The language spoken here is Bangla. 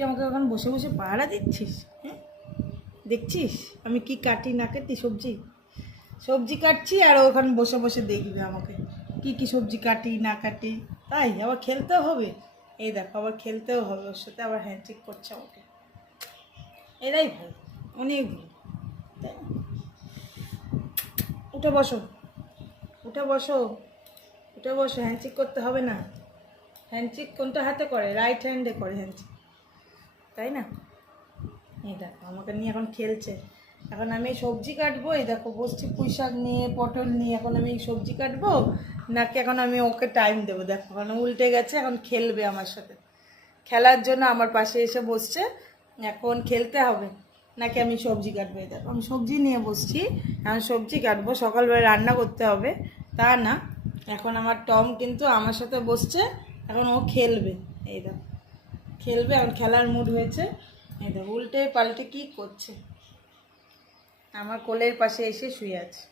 কি আমাকে এখন বসে বসে পাহারা দিচ্ছিস? হ্যাঁ, দেখছিস আমি কি কাটি না কাটি? সবজি কাটছি আর ওখানে বসে বসে দেখবে আমাকে কি কি সবজি কাটি না কাটি। তাই আবার খেলতেও হবে। এই দেখো আবার খেলতেও হবে, ওর সাথে আবার হ্যান্ডশেক করছে আমাকে। এরাই ভালো, অনেক ভালো। তাই না? উঠে বসো, উঠে বসো, উঠে বসো। হ্যান্ডশেক করতে হবে না। হ্যান্ডশেক কোনটা হাতে করে? রাইট হ্যান্ডে করে হ্যান্ডশেক, তাই না? এই দেখো আমাকে নিয়ে এখন খেলছে। এখন আমি সবজি কাটবো, এই দেখো বসছি পুঁই শাক নিয়ে, পটল নিয়ে। এখন আমি সবজি কাটবো নাকি এখন আমি ওকে টাইম দেবো? দেখো এখন উল্টে গেছে, এখন খেলবে আমার সাথে। খেলার জন্য আমার পাশে এসে বসছে, এখন খেলতে হবে নাকি আমি সবজি কাটবো? এই দেখো আমি সবজি নিয়ে বসছি, এখন সবজি কাটবো। সকালবেলা রান্না করতে হবে তা না, এখন আমার টম কিন্তু আমার সাথে বসছে, এখন ও খেলবে। এই দেখো খেলবে, এখন খেলার মুড হয়েছে। এই দেখো উল্টে পাল্টে কি করছে, আমার কোলের পাশে এসে শুয়ে আছে।